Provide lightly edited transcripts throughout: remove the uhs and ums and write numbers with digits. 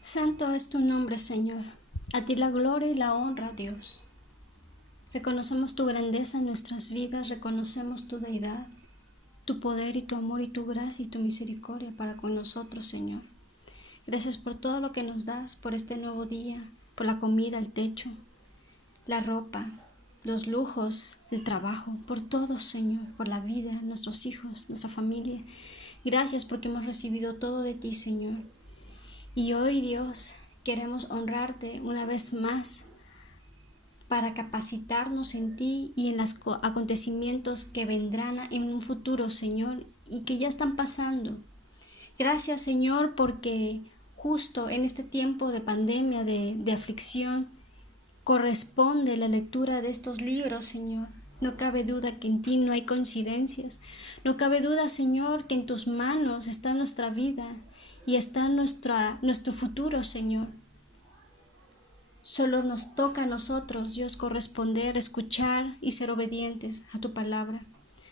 Santo es tu nombre, Señor. A ti la gloria y la honra, Dios. Reconocemos tu grandeza en nuestras vidas, reconocemos tu deidad, tu poder y tu amor y tu gracia y tu misericordia para con nosotros, Señor. Gracias por todo lo que nos das, por este nuevo día, por la comida, el techo, la ropa, los lujos, el trabajo, por todo, Señor, por la vida, nuestros hijos, nuestra familia. Gracias porque hemos recibido todo de ti, Señor. Y hoy, Dios, queremos honrarte una vez más para capacitarnos en ti y en los acontecimientos que vendrán en un futuro, Señor, y que ya están pasando. Gracias, Señor, porque justo en este tiempo de pandemia, de aflicción, corresponde la lectura de estos libros, Señor. No cabe duda que en ti no hay coincidencias. No cabe duda, Señor, que en tus manos está nuestra vida y está nuestro futuro, Señor. Solo nos toca a nosotros, Dios, corresponder, escuchar y ser obedientes a tu palabra,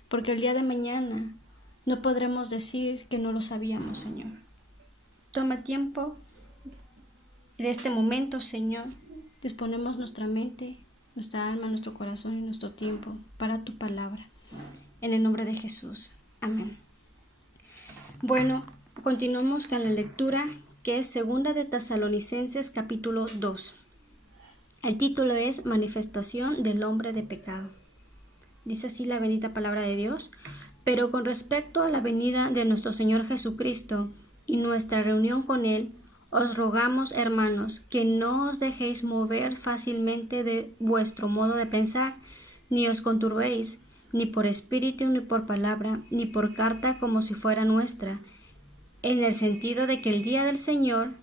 porque el día de mañana no podremos decir que no lo sabíamos, Señor. Toma tiempo de este momento, Señor. Disponemos nuestra mente, nuestra alma, nuestro corazón y nuestro tiempo para tu palabra. En el nombre de Jesús. Amén. Bueno, continuamos con la lectura que es segunda de Tesalonicenses capítulo 2. El título es Manifestación del hombre de pecado. Dice así la bendita palabra de Dios: pero con respecto a la venida de nuestro Señor Jesucristo y nuestra reunión con Él, os rogamos, hermanos, que no os dejéis mover fácilmente de vuestro modo de pensar, ni os conturbéis, ni por espíritu, ni por palabra, ni por carta como si fuera nuestra, en el sentido de que el día del Señor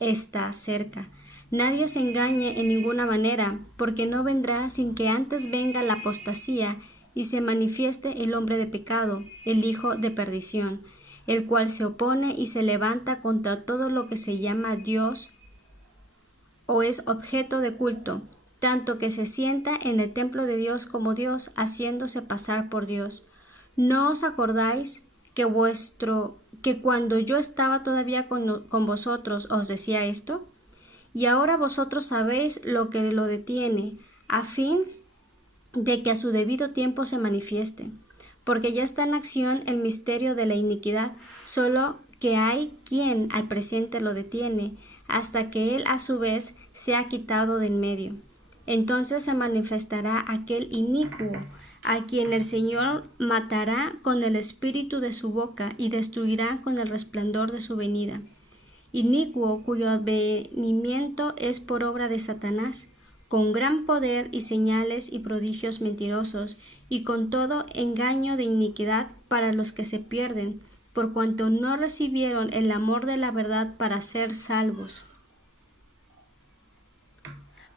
está cerca. Nadie os engañe en ninguna manera, porque no vendrá sin que antes venga la apostasía y se manifieste el hombre de pecado, el hijo de perdición, el cual se opone y se levanta contra todo lo que se llama Dios o es objeto de culto, tanto que se sienta en el templo de Dios como Dios, haciéndose pasar por Dios. ¿No os acordáis que cuando yo estaba todavía con vosotros os decía esto? Y ahora vosotros sabéis lo que lo detiene, a fin de que a su debido tiempo se manifieste, porque ya está en acción el misterio de la iniquidad, solo que hay quien al presente lo detiene, hasta que él a su vez sea quitado de en medio. Entonces se manifestará aquel inicuo, a quien el Señor matará con el espíritu de su boca y destruirá con el resplandor de su venida. Inicuo, cuyo advenimiento es por obra de Satanás, con gran poder y señales y prodigios mentirosos, y con todo engaño de iniquidad para los que se pierden, por cuanto no recibieron el amor de la verdad para ser salvos.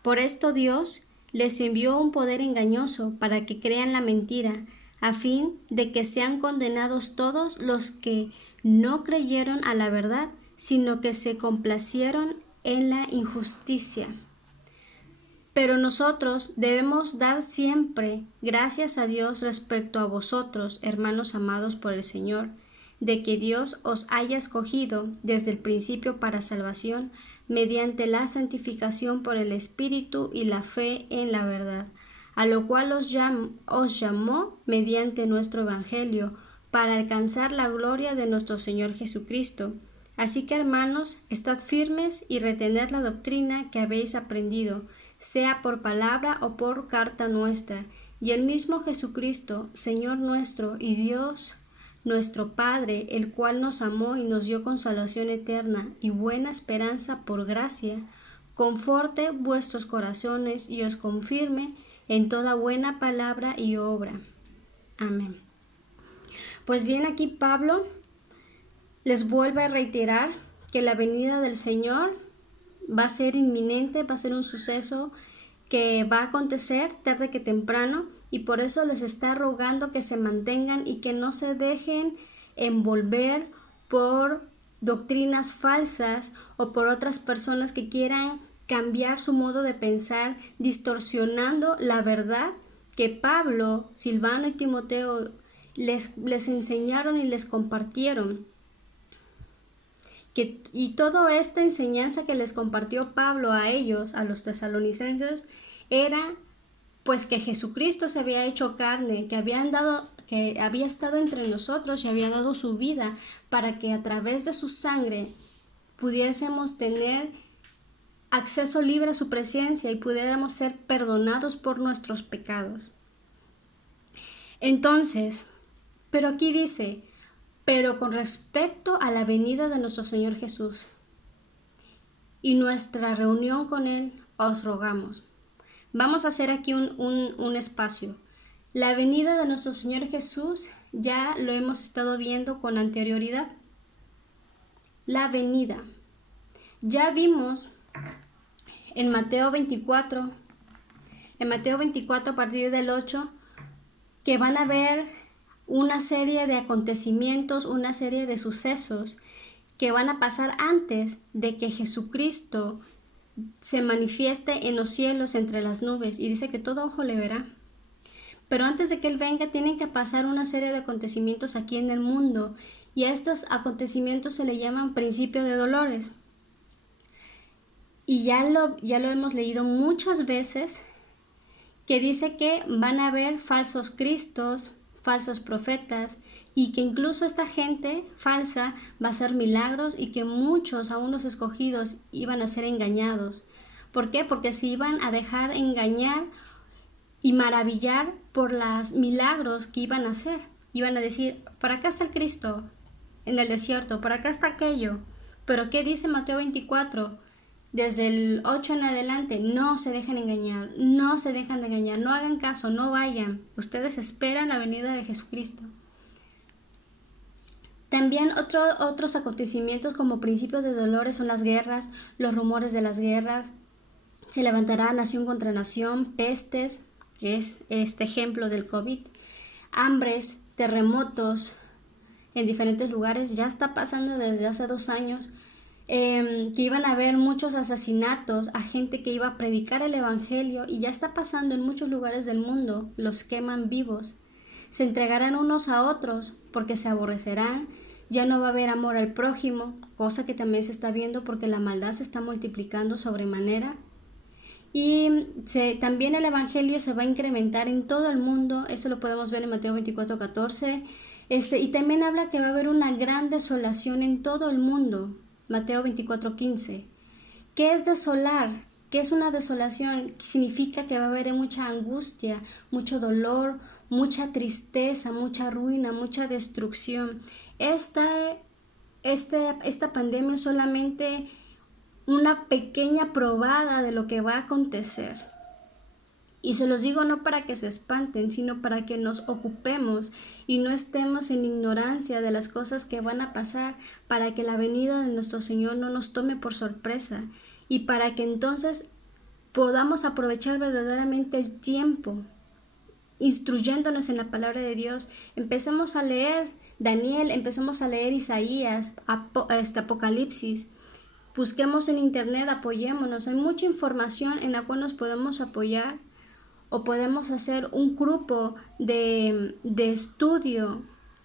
Por esto Dios les envió un poder engañoso para que crean la mentira, a fin de que sean condenados todos los que no creyeron a la verdad, sino que se complacieron en la injusticia. Pero nosotros debemos dar siempre gracias a Dios respecto a vosotros, hermanos amados por el Señor, de que Dios os haya escogido desde el principio para salvación, mediante la santificación por el Espíritu y la fe en la verdad, a lo cual os llamó mediante nuestro Evangelio, para alcanzar la gloria de nuestro Señor Jesucristo. Así que, hermanos, estad firmes y retened la doctrina que habéis aprendido, sea por palabra o por carta nuestra, y el mismo Jesucristo, Señor nuestro y Dios nuestro Padre, el cual nos amó y nos dio consolación eterna y buena esperanza por gracia, conforte vuestros corazones y os confirme en toda buena palabra y obra. Amén. Pues bien, aquí Pablo les vuelve a reiterar que la venida del Señor va a ser inminente, va a ser un suceso que va a acontecer tarde que temprano, y por eso les está rogando que se mantengan y que no se dejen envolver por doctrinas falsas o por otras personas que quieran cambiar su modo de pensar, distorsionando la verdad que Pablo, Silvano y Timoteo les enseñaron y les compartieron. Y toda esta enseñanza que les compartió Pablo a ellos, a los tesalonicenses, era pues que Jesucristo se había hecho carne, que había estado entre nosotros y había dado su vida para que a través de su sangre pudiésemos tener acceso libre a su presencia y pudiéramos ser perdonados por nuestros pecados. Entonces, pero aquí dice, pero con respecto a la venida de nuestro Señor Jesús y nuestra reunión con Él, os rogamos. Vamos a hacer aquí un espacio. La venida de nuestro Señor Jesús ya lo hemos estado viendo con anterioridad. La venida. Ya vimos en Mateo 24 a partir del 8, que van a haber una serie de acontecimientos, una serie de sucesos que van a pasar antes de que Jesucristo se manifieste en los cielos entre las nubes, y dice que todo ojo le verá. Pero antes de que Él venga tienen que pasar una serie de acontecimientos aquí en el mundo, y a estos acontecimientos se le llaman principio de dolores. Y ya lo hemos leído muchas veces, que dice que van a haber falsos cristos, falsos profetas, y que incluso esta gente falsa va a hacer milagros y que muchos, aún los escogidos, iban a ser engañados. ¿Por qué? Porque se iban a dejar engañar y maravillar por los milagros que iban a hacer. Iban a decir, por acá está el Cristo en el desierto, por acá está aquello. Pero ¿qué dice Mateo 24? Desde el 8 en adelante, no se dejen engañar, no se dejan de engañar, no hagan caso, no vayan. Ustedes esperan la venida de Jesucristo. También otros acontecimientos como principios de dolores son las guerras, los rumores de las guerras. Se levantará nación contra nación, pestes, que es este ejemplo del COVID, hambres, terremotos en diferentes lugares. Ya está pasando desde hace 2 años. Que iban a haber muchos asesinatos a gente que iba a predicar el evangelio, y ya está pasando en muchos lugares del mundo. Los queman vivos, se entregarán unos a otros porque se aborrecerán, ya no va a haber amor al prójimo, cosa que también se está viendo porque la maldad se está multiplicando sobremanera. Y también el evangelio se va a incrementar en todo el mundo. Eso lo podemos ver en Mateo 24:14. Y también habla que va a haber una gran desolación en todo el mundo. Mateo 24:15. ¿Qué es desolar? ¿Qué es una desolación? Significa que va a haber mucha angustia, mucho dolor, mucha tristeza, mucha ruina, mucha destrucción. Esta pandemia es solamente una pequeña probada de lo que va a acontecer. Y se los digo no para que se espanten, sino para que nos ocupemos y no estemos en ignorancia de las cosas que van a pasar, para que la venida de nuestro Señor no nos tome por sorpresa y para que entonces podamos aprovechar verdaderamente el tiempo, instruyéndonos en la palabra de Dios. Empecemos a leer Daniel, empecemos a leer Isaías, Apocalipsis. Busquemos en internet, apoyémonos. Hay mucha información en la cual nos podemos apoyar, o podemos hacer un grupo de estudio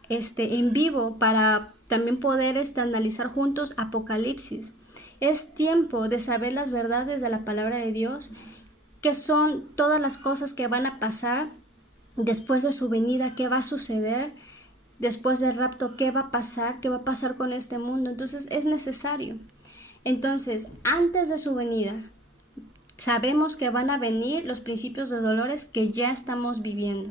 en vivo para también poder analizar juntos Apocalipsis. Es tiempo de saber las verdades de la palabra de Dios, que son todas las cosas que van a pasar después de su venida, qué va a suceder después del rapto, qué va a pasar con este mundo. Entonces es necesario. Entonces, antes de su venida, sabemos que van a venir los principios de dolores que ya estamos viviendo.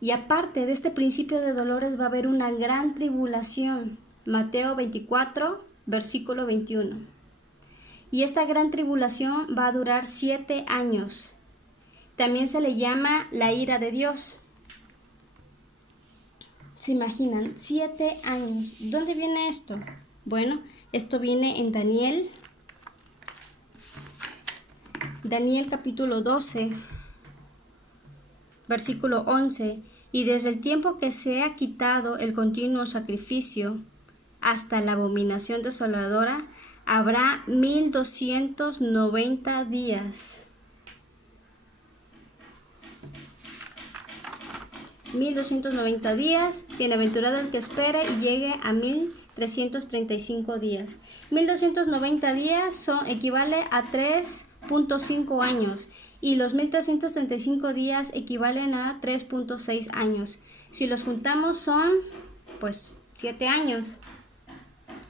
Y aparte de este principio de dolores va a haber una gran tribulación. Mateo 24, versículo 21. Y esta gran tribulación va a durar 7 años. También se le llama la ira de Dios. ¿Se imaginan? 7 años. ¿Dónde viene esto? Bueno, esto viene en Daniel capítulo 12, versículo 11. Y desde el tiempo que se ha quitado el continuo sacrificio hasta la abominación desoladora, habrá 1290 días. 1290 días, bienaventurado el que espere y llegue a 1000 335 días. 1290 días equivale a 3.5 años y los 1335 días equivalen a 3.6 años. Si los juntamos son pues 7 años.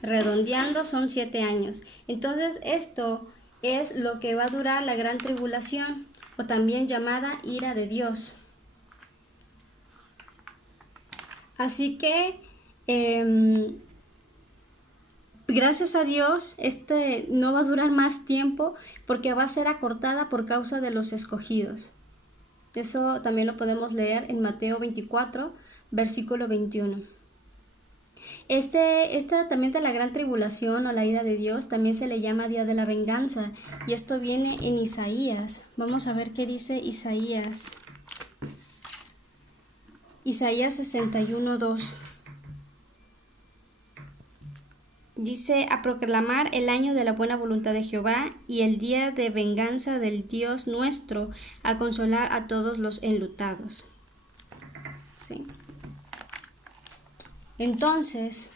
Redondeando son 7 años. Entonces esto es lo que va a durar la gran tribulación, o también llamada ira de Dios. Así que gracias a Dios no va a durar más tiempo, porque va a ser acortada por causa de los escogidos. Eso también lo podemos leer en Mateo 24, versículo 21. Esta también de la gran tribulación o la ira de Dios también se le llama día de la venganza, y esto viene en Isaías. Vamos a ver qué dice Isaías. Isaías 61:2. Dice: a proclamar el año de la buena voluntad de Jehová y el día de venganza del Dios nuestro, a consolar a todos los enlutados. ¿Sí? Entonces,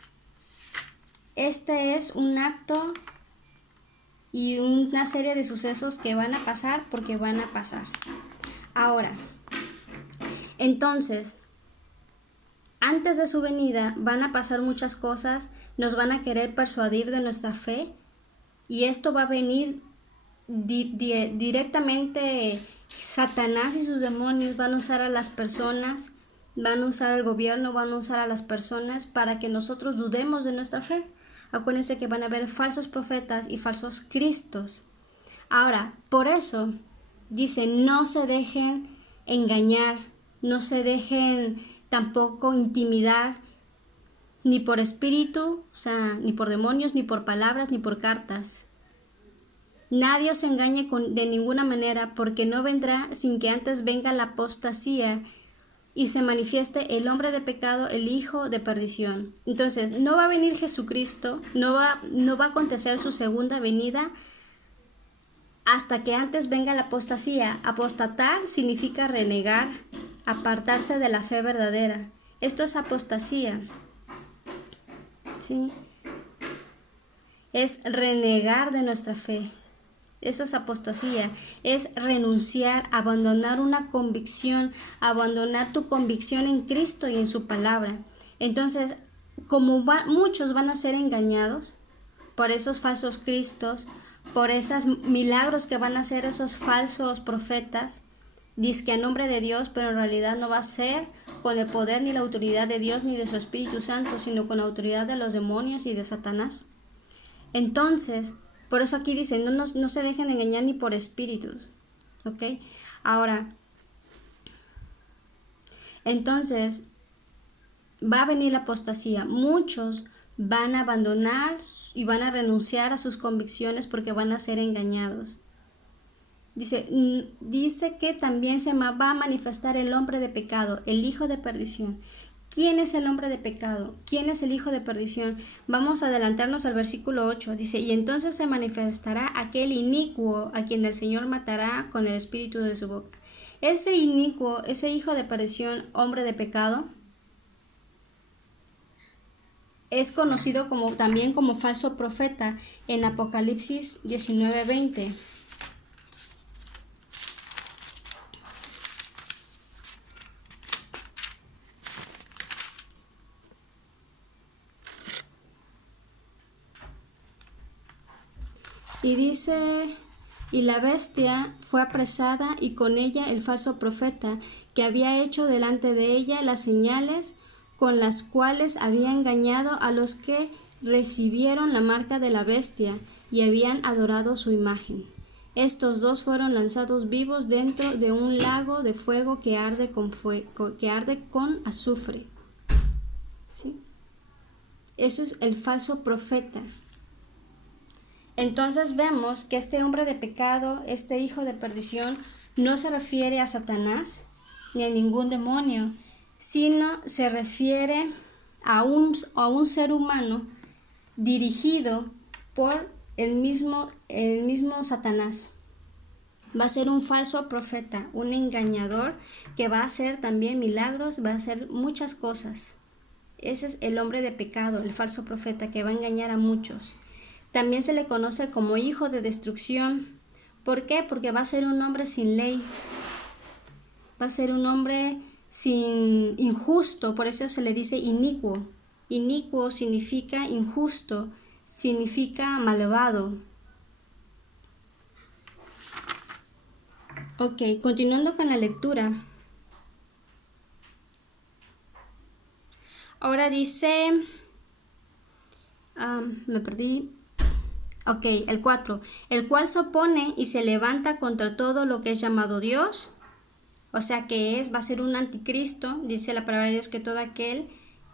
este es un acto y una serie de sucesos que van a pasar porque van a pasar. Ahora, entonces, antes de su venida van a pasar muchas cosas, nos van a querer persuadir de nuestra fe, y esto va a venir directamente. Satanás y sus demonios van a usar a las personas, van a usar al gobierno, van a usar a las personas para que nosotros dudemos de nuestra fe. Acuérdense que van a haber falsos profetas y falsos cristos. Ahora, por eso dice: no se dejen engañar, no se dejen tampoco intimidar, ni por espíritu, o sea, ni por demonios, ni por palabras, ni por cartas. Nadie os engañe de ninguna manera, porque no vendrá sin que antes venga la apostasía y se manifieste el hombre de pecado, el hijo de perdición. Entonces, no va a venir Jesucristo, no va a acontecer su segunda venida hasta que antes venga la apostasía. Apostatar significa renegar, apartarse de la fe verdadera. Esto es apostasía. ¿Sí? Es renegar de nuestra fe. Eso es apostasía, es renunciar, abandonar una convicción, abandonar tu convicción en Cristo y en su palabra. Entonces, como muchos van a ser engañados por esos falsos cristos, por esos milagros que van a hacer esos falsos profetas, dizque a nombre de Dios, pero en realidad no va a ser con el poder ni la autoridad de Dios ni de su Espíritu Santo, sino con la autoridad de los demonios y de Satanás. Entonces, por eso aquí dice: no se dejen engañar ni por espíritus. ¿Ok? Ahora, entonces, va a venir la apostasía. Muchos van a abandonar y van a renunciar a sus convicciones porque van a ser engañados. Dice que también se va a manifestar el hombre de pecado, el hijo de perdición. ¿Quién es el hombre de pecado? ¿Quién es el hijo de perdición? Vamos a adelantarnos al versículo 8. Dice: y entonces se manifestará aquel inicuo a quien el Señor matará con el espíritu de su boca. Ese inicuo, ese hijo de perdición, hombre de pecado, es conocido también como falso profeta en Apocalipsis 19:20. Y dice: y la bestia fue apresada, y con ella el falso profeta, que había hecho delante de ella las señales con las cuales había engañado a los que recibieron la marca de la bestia y habían adorado su imagen. Estos dos fueron lanzados vivos dentro de un lago de fuego que arde con azufre. ¿Sí? Eso es el falso profeta. Entonces vemos que este hombre de pecado, este hijo de perdición, no se refiere a Satanás ni a ningún demonio, sino se refiere a un ser humano dirigido por el mismo Satanás. Va a ser un falso profeta, un engañador que va a hacer también milagros, va a hacer muchas cosas. Ese es el hombre de pecado, el falso profeta que va a engañar a muchos. También se le conoce como hijo de destrucción. ¿Por qué? Porque va a ser un hombre sin ley. Va a ser un hombre sin injusto, por eso se le dice inicuo. Inicuo significa injusto, significa malvado. Ok, continuando con la lectura. Ahora dice, me perdí. Ok, el 4. El cual se opone y se levanta contra todo lo que es llamado Dios. O sea que va a ser un anticristo. Dice la palabra de Dios que todo aquel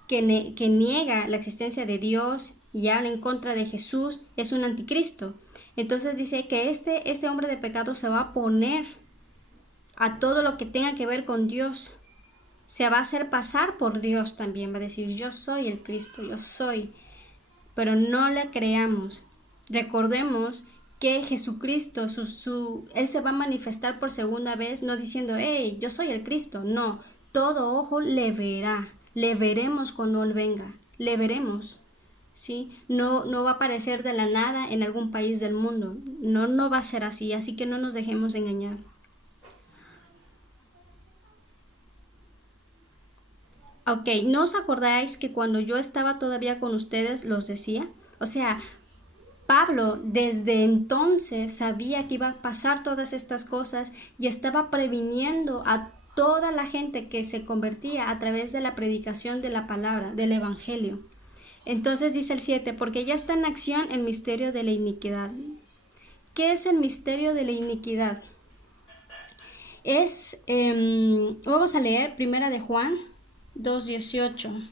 que niega la existencia de Dios y habla en contra de Jesús es un anticristo. Entonces dice que este hombre de pecado se va a oponer a todo lo que tenga que ver con Dios. Se va a hacer pasar por Dios también. Va a decir, yo soy el Cristo, yo soy. Pero no le creamos. Recordemos que Jesucristo, Él se va a manifestar por segunda vez, no diciendo, hey, yo soy el Cristo. No, todo ojo le verá. Le veremos cuando Él venga. Le veremos. ¿Sí? No va a aparecer de la nada en algún país del mundo. No va a ser así. Así que no nos dejemos engañar. Ok, ¿no os acordáis que cuando yo estaba todavía con ustedes los decía? O sea, Pablo desde entonces sabía que iba a pasar todas estas cosas y estaba previniendo a toda la gente que se convertía a través de la predicación de la palabra, del evangelio. Entonces dice el 7, porque ya está en acción el misterio de la iniquidad. ¿Qué es el misterio de la iniquidad? Vamos a leer Primera de Juan 2:18.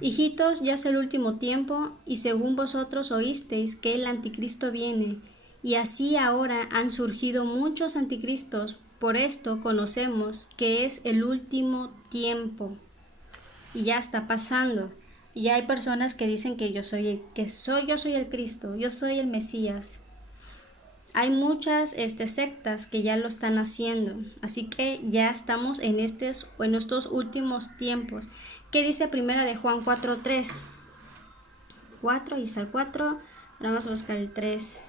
Hijitos, ya es el último tiempo, y según vosotros oísteis que el anticristo viene, y así ahora han surgido muchos anticristos, por esto conocemos que es el último tiempo. Y ya está pasando. Y ya hay personas que dicen que yo soy el Cristo, yo soy el Mesías. Hay muchas sectas que ya lo están haciendo, así que ya estamos en estos últimos tiempos. ¿Qué dice Primera de Juan 4:3? 4, y está el 4, ahora vamos a buscar el 3.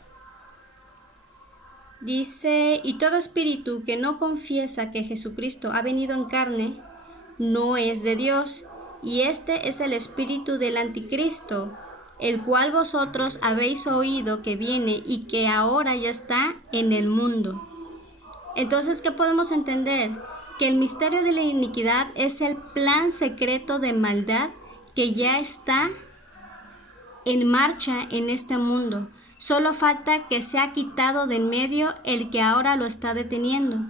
Dice, y todo espíritu que no confiesa que Jesucristo ha venido en carne, no es de Dios, y este es el espíritu del anticristo, el cual vosotros habéis oído que viene y que ahora ya está en el mundo. Entonces, ¿qué podemos entender? Que el misterio de la iniquidad es el plan secreto de maldad que ya está en marcha en este mundo. Solo falta que sea quitado de en medio el que ahora lo está deteniendo.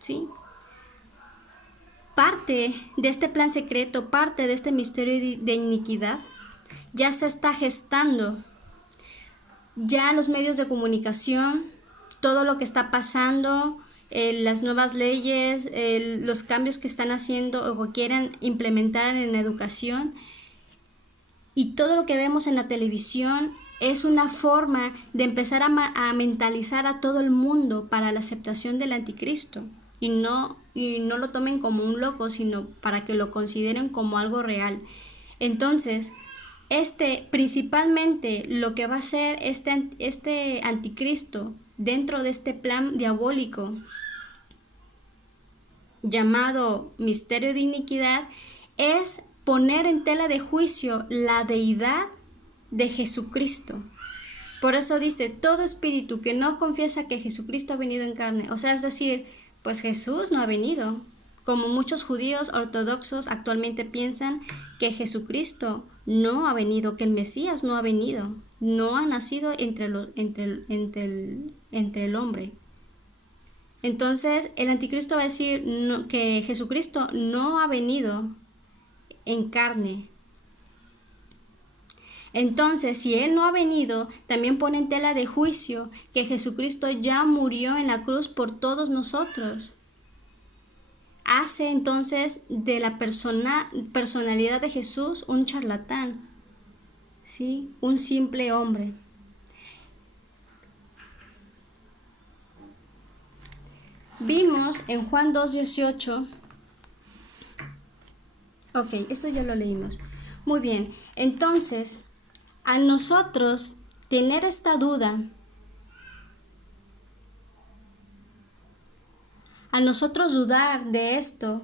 ¿Sí? Parte de este plan secreto, parte de este misterio de iniquidad, ya se está gestando. Ya los medios de comunicación, todo lo que está pasando, las nuevas leyes, los cambios que están haciendo o que quieren implementar en la educación, y todo lo que vemos en la televisión es una forma de empezar a mentalizar a todo el mundo para la aceptación del anticristo. Y no lo tomen como un loco, sino para que lo consideren como algo real. Entonces, principalmente lo que va a ser este anticristo dentro de este plan diabólico llamado misterio de iniquidad es poner en tela de juicio la deidad de Jesucristo. Por eso dice, todo espíritu que no confiesa que Jesucristo ha venido en carne, o sea, es decir, pues Jesús no ha venido, como muchos judíos ortodoxos actualmente piensan que Jesucristo no ha venido, que el Mesías no ha venido, no ha nacido entre el hombre. Entonces el anticristo va a decir que Jesucristo no ha venido en carne. Entonces, si Él no ha venido, también pone en tela de juicio que Jesucristo ya murió en la cruz por todos nosotros. Hace entonces de la personalidad de Jesús un charlatán. ¿sí? Un simple hombre. Vimos en Juan 2:18. Ok, esto ya lo leímos. Muy bien, entonces, al nosotros tener esta duda, al nosotros dudar de esto,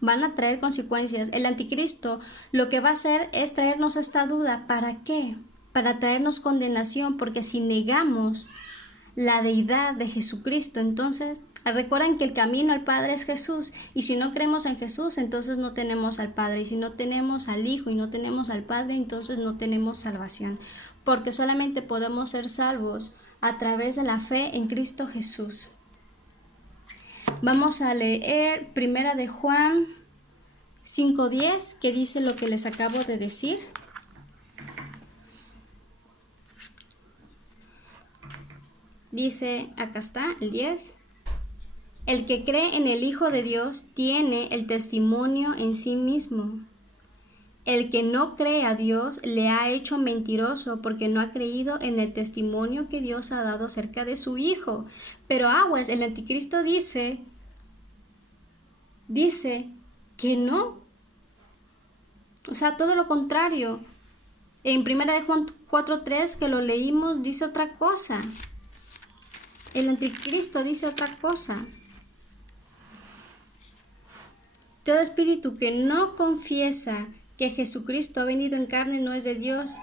van a traer consecuencias. El anticristo lo que va a hacer es traernos esta duda. ¿Para qué? Para traernos condenación, porque si negamos la deidad de Jesucristo, entonces recuerden que el camino al Padre es Jesús, y si no creemos en Jesús, entonces no tenemos al Padre, y si no tenemos al Hijo y no tenemos al Padre, entonces no tenemos salvación, porque solamente podemos ser salvos a través de la fe en Cristo Jesús. Vamos a leer Primera de Juan 5:10, que dice lo que les acabo de decir. Dice, acá está, el 10. El que cree en el Hijo de Dios tiene el testimonio en sí mismo. El que no cree a Dios le ha hecho mentiroso, porque no ha creído en el testimonio que Dios ha dado acerca de su Hijo. Pero aguas, el anticristo dice que no. O sea, todo lo contrario. En 1 de Juan 4:3, que lo leímos, dice otra cosa. El anticristo dice otra cosa. Todo espíritu que no confiesa que Jesucristo ha venido en carne no es de Dios.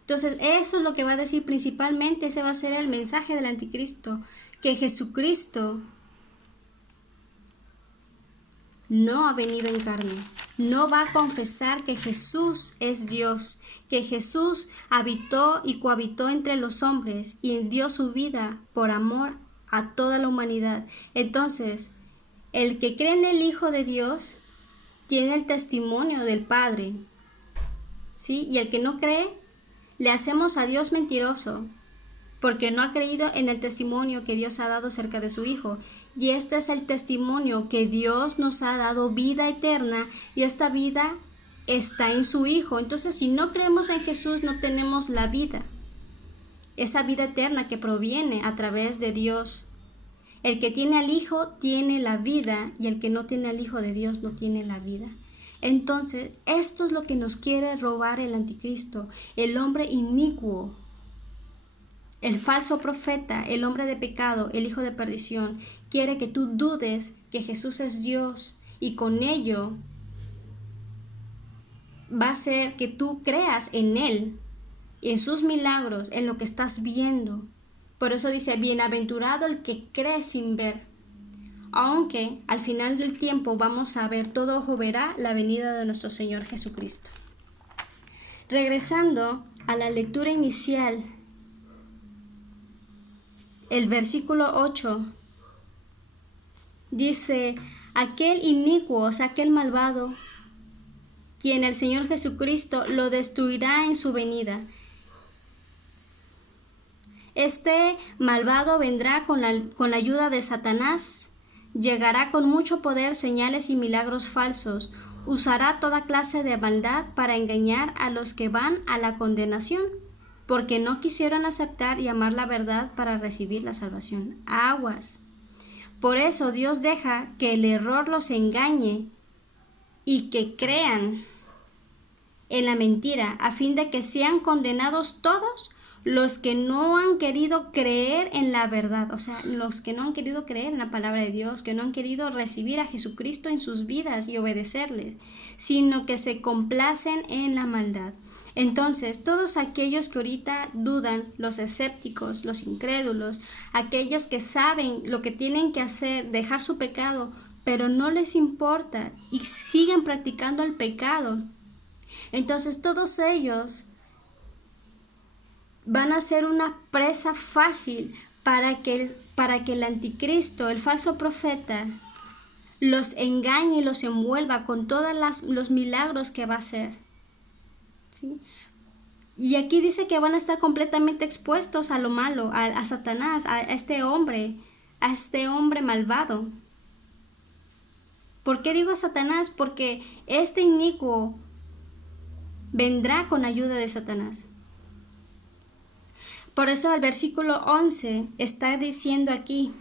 Entonces, eso es lo que va a decir principalmente. Ese va a ser el mensaje del anticristo, que Jesucristo no ha venido en carne. No va a confesar que Jesús es Dios, que Jesús habitó y cohabitó entre los hombres y dio su vida por amor a toda la humanidad. Entonces, el que cree en el Hijo de Dios tiene el testimonio del Padre, ¿sí? Y el que no cree, le hacemos a Dios mentiroso, porque no ha creído en el testimonio que Dios ha dado acerca de su Hijo. Y este es el testimonio, que Dios nos ha dado vida eterna, y esta vida está en su Hijo. Entonces, si no creemos en Jesús, no tenemos la vida, esa vida eterna que proviene a través de Dios. El que tiene al Hijo tiene la vida, y el que no tiene al Hijo de Dios no tiene la vida. Entonces, esto es lo que nos quiere robar el anticristo, el hombre inicuo, el falso profeta, el hombre de pecado, el hijo de perdición. Quiere que tú dudes que Jesús es Dios, y con ello va a ser que tú creas en Él, en sus milagros, en lo que estás viendo. Por eso dice, bienaventurado el que cree sin ver. Aunque al final del tiempo vamos a ver, todo ojo verá la venida de nuestro Señor Jesucristo. Regresando a la lectura inicial, el versículo 8 dice, aquel inicuo, o sea, aquel malvado, quien el Señor Jesucristo lo destruirá en su venida. Este malvado vendrá con la ayuda de Satanás, llegará con mucho poder, señales y milagros falsos, usará toda clase de maldad para engañar a los que van a la condenación, porque no quisieron aceptar y amar la verdad para recibir la salvación. Aguas. Por eso Dios deja que el error los engañe y que crean en la mentira, a fin de que sean condenados todos los que no han querido creer en la verdad. O sea, los que no han querido creer en la palabra de Dios, que no han querido recibir a Jesucristo en sus vidas y obedecerles, sino que se complacen en la maldad. Entonces, todos aquellos que ahorita dudan, los escépticos, los incrédulos, aquellos que saben lo que tienen que hacer, dejar su pecado, pero no les importa y siguen practicando el pecado, entonces todos ellos van a ser una presa fácil para que el anticristo, el falso profeta, los engañe y los envuelva con todos los milagros que va a hacer, ¿sí? Y aquí dice que van a estar completamente expuestos a lo malo, a Satanás, a este hombre malvado. ¿Por qué digo Satanás? Porque este inicuo vendrá con ayuda de Satanás. Por eso el versículo 11 está diciendo aquí,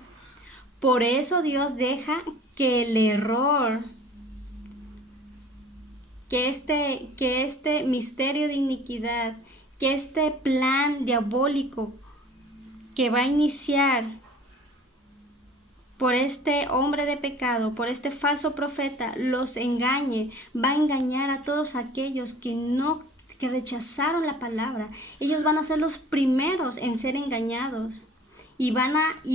por eso Dios deja que el error, que este misterio de iniquidad, que este plan diabólico que va a iniciar por este hombre de pecado, por este falso profeta, los engañe, va a engañar a todos aquellos que rechazaron la palabra. Ellos van a ser los primeros en ser engañados y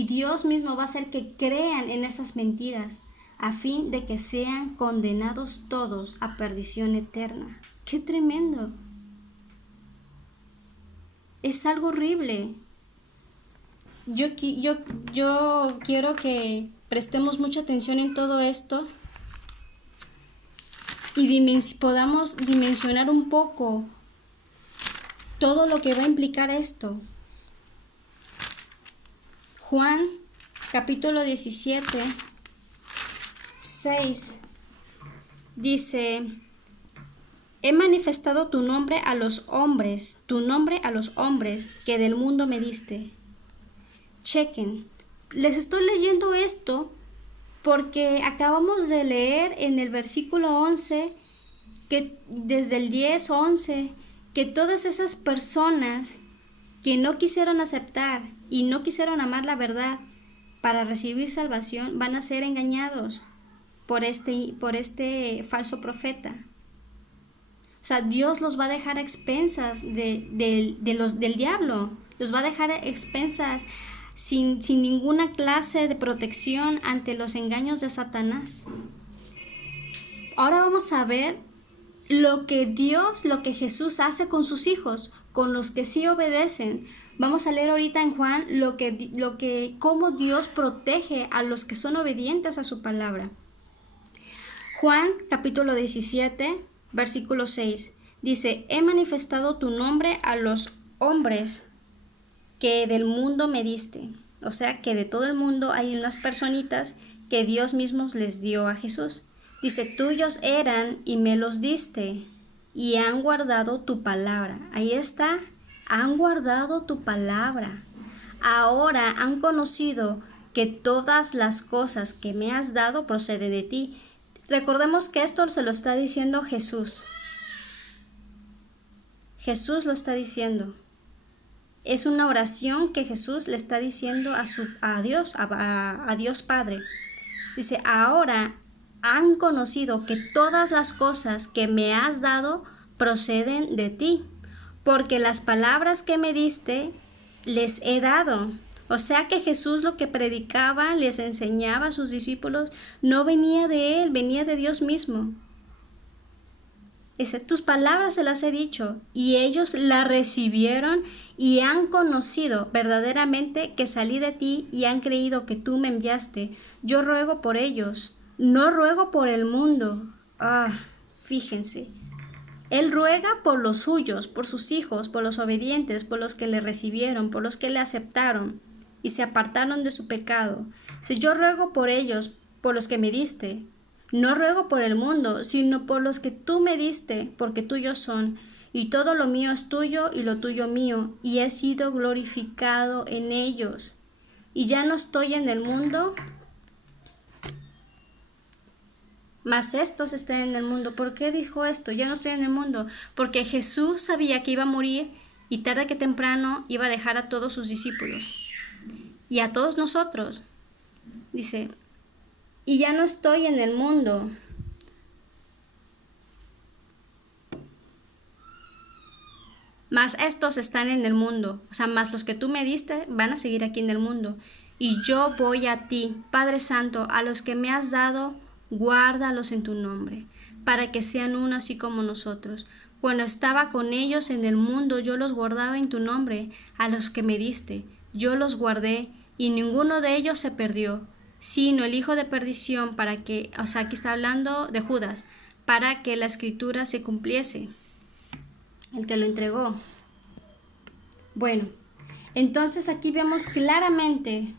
Dios mismo va a hacer que crean en esas mentiras a fin de que sean condenados todos a perdición eterna. ¡Qué tremendo! Es algo horrible. Yo quiero que prestemos mucha atención en todo esto y podamos dimensionar un poco todo lo que va a implicar esto. Juan, capítulo 17, 6, dice: he manifestado tu nombre a los hombres que del mundo me diste. Chequen, les estoy leyendo esto porque acabamos de leer en el versículo 11, que desde el 10, 11, que todas esas personas que no quisieron aceptar y no quisieron amar la verdad para recibir salvación van a ser engañados por este falso profeta. O sea, Dios los va a dejar a expensas del diablo, los va a dejar a expensas sin ninguna clase de protección ante los engaños de Satanás. Ahora vamos a ver lo que Jesús hace con sus hijos, con los que sí obedecen. Vamos a leer ahorita en Juan cómo Dios protege a los que son obedientes a su palabra. Juan capítulo 17, versículo 6, dice: he manifestado tu nombre a los hombres que del mundo me diste. O sea que de todo el mundo hay unas personitas que Dios mismo les dio a Jesús. Dice: tuyos eran y me los diste y han guardado tu palabra. Ahí está, han guardado tu palabra. Ahora han conocido que todas las cosas que me has dado proceden de ti. Recordemos que esto se lo está diciendo Jesús. Jesús lo está diciendo. Es una oración que Jesús le está diciendo a Dios Padre. Dice: ahora han conocido que todas las cosas que me has dado proceden de ti, porque las palabras que me diste les he dado. O sea que Jesús lo que predicaba, les enseñaba a sus discípulos, no venía de él, venía de Dios mismo. Tus palabras se las he dicho, y ellos la recibieron y han conocido verdaderamente que salí de ti y han creído que tú me enviaste. Yo ruego por ellos, no ruego por el mundo. Fíjense. Él ruega por los suyos, por sus hijos, por los obedientes, por los que le recibieron, por los que le aceptaron y se apartaron de su pecado. Si yo ruego por ellos, por los que me diste, no ruego por el mundo, sino por los que tú me diste, porque tuyos son, y todo lo mío es tuyo y lo tuyo mío, y he sido glorificado en ellos. Y ya no estoy en el mundo, mas estos están en el mundo. ¿Por qué dijo esto? Ya no estoy en el mundo. Porque Jesús sabía que iba a morir y tarde que temprano iba a dejar a todos sus discípulos y a todos nosotros. Dice: y ya no estoy en el mundo, mas estos están en el mundo. O sea, más los que tú me diste van a seguir aquí en el mundo. Y yo voy a ti, Padre Santo, a los que me has dado, guárdalos en tu nombre, para que sean uno así como nosotros. Cuando estaba con ellos en el mundo, yo los guardaba en tu nombre, a los que me diste. Yo los guardé, y ninguno de ellos se perdió, sino el hijo de perdición, aquí está hablando de Judas, para que la escritura se cumpliese, el que lo entregó. Bueno, entonces aquí vemos claramente,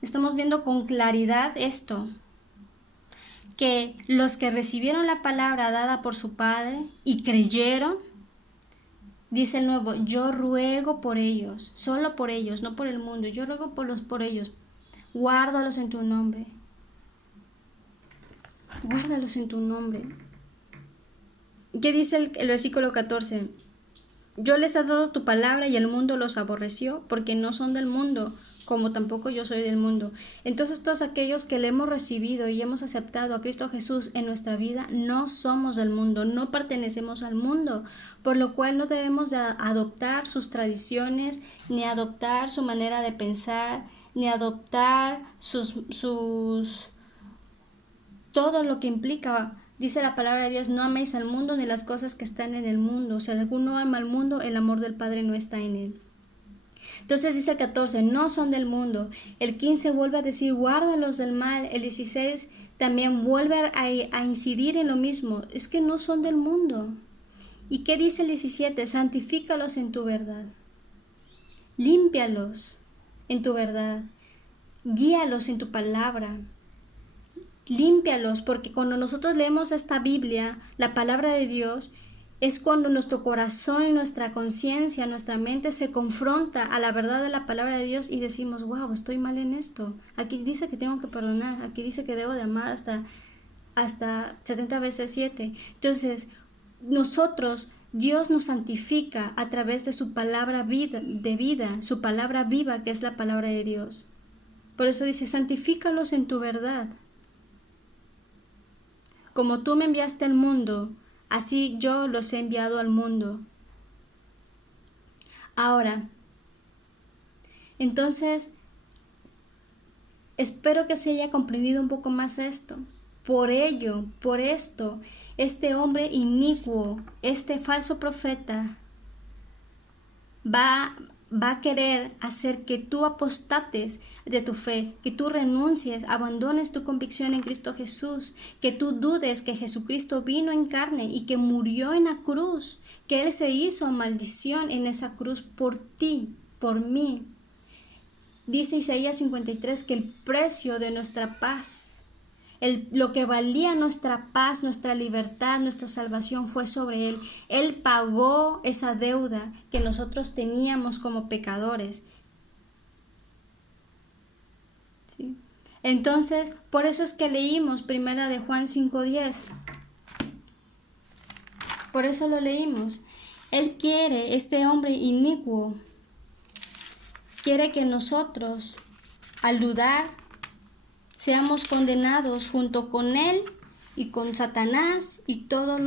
estamos viendo con claridad esto, que los que recibieron la palabra dada por su Padre y creyeron, dice el nuevo, yo ruego por ellos, solo por ellos, no por el mundo, yo ruego por ellos, guárdalos en tu nombre, guárdalos en tu nombre. ¿Qué dice el versículo 14? Yo les he dado tu palabra y el mundo los aborreció porque no son del mundo, como tampoco yo soy del mundo. Entonces todos aquellos que le hemos recibido y hemos aceptado a Cristo Jesús en nuestra vida, no somos del mundo, no pertenecemos al mundo, por lo cual no debemos de adoptar sus tradiciones, ni adoptar su manera de pensar, ni adoptar todo lo que implica. Dice la palabra de Dios, no améis al mundo ni las cosas que están en el mundo. Si alguno ama al mundo, el amor del Padre no está en él. Entonces dice el 14, no son del mundo. El 15 vuelve a decir, guárdalos del mal. El 16 también vuelve a incidir en lo mismo. Es que no son del mundo. ¿Y qué dice el 17? Santifícalos en tu verdad. Límpialos en tu verdad. Guíalos en tu palabra. Límpialos, porque cuando nosotros leemos esta Biblia, la palabra de Dios, es cuando nuestro corazón y nuestra conciencia, nuestra mente se confronta a la verdad de la palabra de Dios y decimos, wow, estoy mal en esto. Aquí dice que tengo que perdonar, aquí dice que debo de amar hasta 70 veces 7. Entonces, Dios nos santifica a través de su palabra de vida, su palabra viva, que es la palabra de Dios. Por eso dice, santifícalos en tu verdad. Como tú me enviaste al mundo, así yo los he enviado al mundo. Ahora, entonces, espero que se haya comprendido un poco más esto. Por esto, este hombre inicuo, este falso profeta, va a querer hacer que tú apostates de tu fe, que tú renuncies, abandones tu convicción en Cristo Jesús, que tú dudes que Jesucristo vino en carne y que murió en la cruz, que Él se hizo maldición en esa cruz por ti, por mí. Dice Isaías 53 que el precio de nuestra paz, lo que valía nuestra paz, nuestra libertad, nuestra salvación fue sobre Él. Él pagó esa deuda que nosotros teníamos como pecadores. ¿Sí? Entonces, por eso es que leímos primera de Juan 5:10. Por eso lo leímos. Él quiere, este hombre inicuo, quiere que nosotros, al dudar, seamos condenados junto con él y con Satanás y todos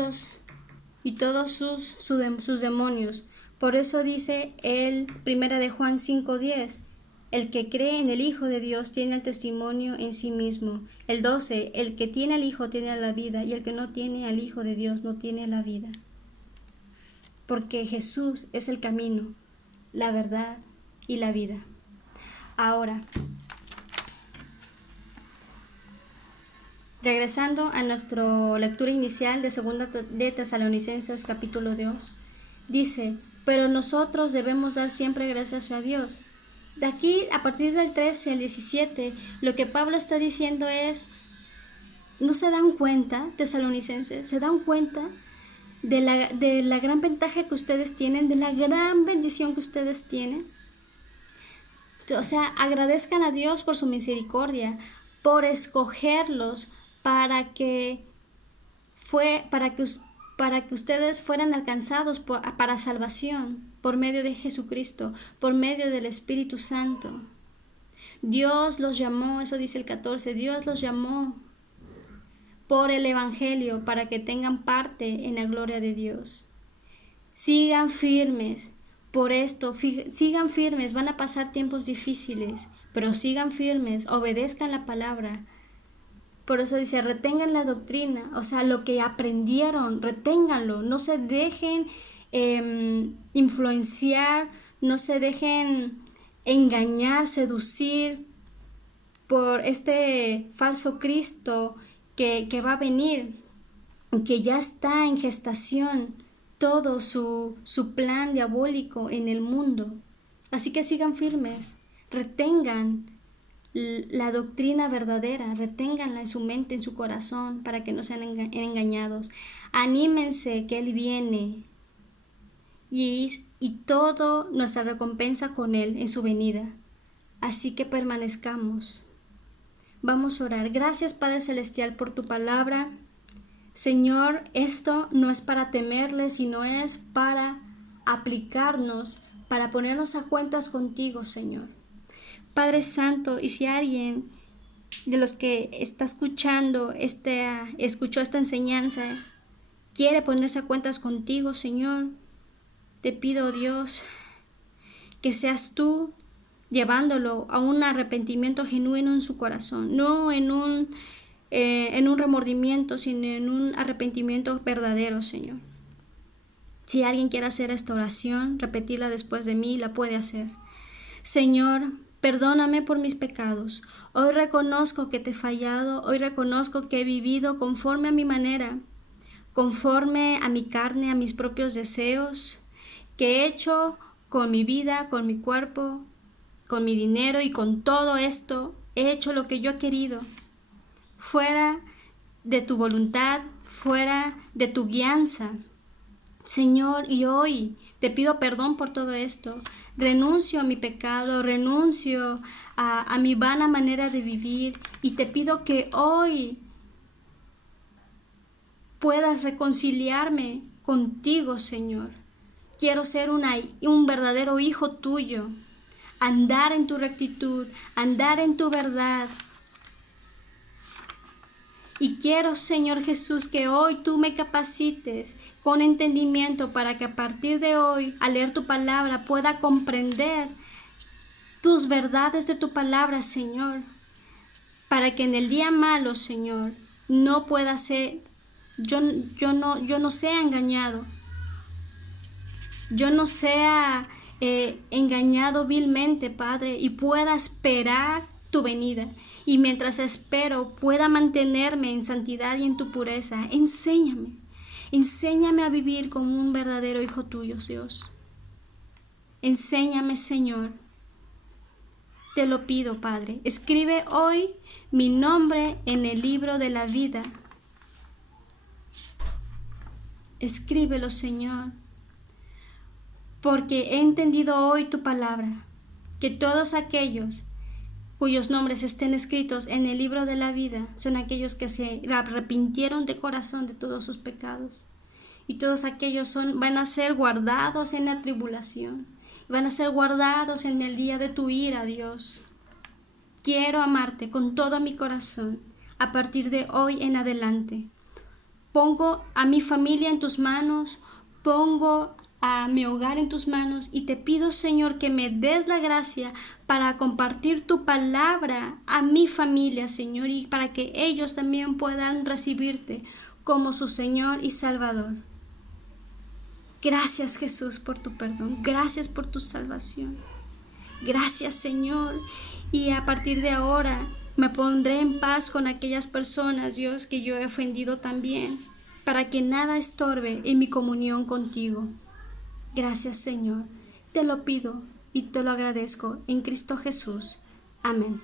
sus demonios. Por eso dice el primera de Juan 5:10, el que cree en el Hijo de Dios tiene el testimonio en sí mismo. El 12, el que tiene al Hijo tiene la vida, y el que no tiene al Hijo de Dios no tiene la vida. Porque Jesús es el camino, la verdad y la vida. Ahora, regresando a nuestra lectura inicial de 2 de Tesalonicenses capítulo 2, dice, pero nosotros debemos dar siempre gracias a Dios. De aquí, a partir del 13 al 17, lo que Pablo está diciendo es, ¿no se dan cuenta, tesalonicenses? ¿Se dan cuenta de la gran ventaja que ustedes tienen, de la gran bendición que ustedes tienen? O sea, agradezcan a Dios por su misericordia, por escogerlos, para que ustedes fueran alcanzados para salvación por medio de Jesucristo, por medio del Espíritu Santo. Dios los llamó, eso dice el 14, Dios los llamó por el Evangelio para que tengan parte en la gloria de Dios. Sigan firmes, por esto, sigan firmes, van a pasar tiempos difíciles, pero sigan firmes, obedezcan la palabra. Por eso dice, retengan la doctrina, o sea, lo que aprendieron, reténganlo, no se dejen influenciar, no se dejen engañar, seducir por este falso Cristo que va a venir, que ya está en gestación todo su plan diabólico en el mundo. Así que sigan firmes, retengan la doctrina verdadera, reténganla en su mente, en su corazón, para que no sean engañados. Anímense que Él viene y todo nuestra recompensa con Él en su venida. Así que permanezcamos. Vamos a orar. Gracias, Padre Celestial, por tu palabra. Señor, esto no es para temerle, sino es para aplicarnos, para ponernos a cuentas contigo, Señor. Padre Santo, y si alguien de los que está escuchando, escuchó esta enseñanza, quiere ponerse a cuentas contigo, Señor, te pido, Dios, que seas tú llevándolo a un arrepentimiento genuino en su corazón, no en un remordimiento, sino en un arrepentimiento verdadero, Señor. Si alguien quiere hacer esta oración, repetirla después de mí, la puede hacer. Señor, perdóname por mis pecados. Hoy reconozco que te he fallado, hoy reconozco que he vivido conforme a mi manera, conforme a mi carne, a mis propios deseos, que he hecho con mi vida, con mi cuerpo, con mi dinero y con todo esto, he hecho lo que yo he querido, fuera de tu voluntad, fuera de tu guianza. Señor, y hoy te pido perdón por todo esto. Renuncio a mi pecado, renuncio a mi vana manera de vivir y te pido que hoy puedas reconciliarme contigo, Señor. Quiero ser un verdadero hijo tuyo, andar en tu rectitud, andar en tu verdad. Y quiero, Señor Jesús, que hoy tú me capacites con entendimiento para que a partir de hoy, al leer tu palabra, pueda comprender tus verdades de tu palabra, Señor, para que en el día malo, Señor, no pueda ser, yo no sea engañado, yo no sea engañado vilmente, Padre, y pueda esperar tu venida. Y mientras espero, pueda mantenerme en santidad y en tu pureza. Enséñame a vivir como un verdadero hijo tuyo, Dios. Enséñame, Señor. Te lo pido, Padre. Escribe hoy mi nombre en el libro de la vida. Escríbelo, Señor. Porque he entendido hoy tu palabra, que todos aquellos cuyos nombres estén escritos en el libro de la vida son aquellos que se arrepintieron de corazón de todos sus pecados. Y todos aquellos van a ser guardados en la tribulación, van a ser guardados en el día de tu ira, Dios. Quiero amarte con todo mi corazón a partir de hoy en adelante. Pongo a mi familia en tus manos, pongo a mi hogar en tus manos y te pido, Señor, que me des la gracia para compartir tu palabra a mi familia, Señor, y para que ellos también puedan recibirte como su Señor y Salvador. Gracias, Jesús, por tu perdón. Gracias por tu salvación. Gracias, Señor. Y a partir de ahora me pondré en paz con aquellas personas, Dios, que yo he ofendido también, para que nada estorbe en mi comunión contigo. Gracias, Señor. Te lo pido y te lo agradezco en Cristo Jesús. Amén.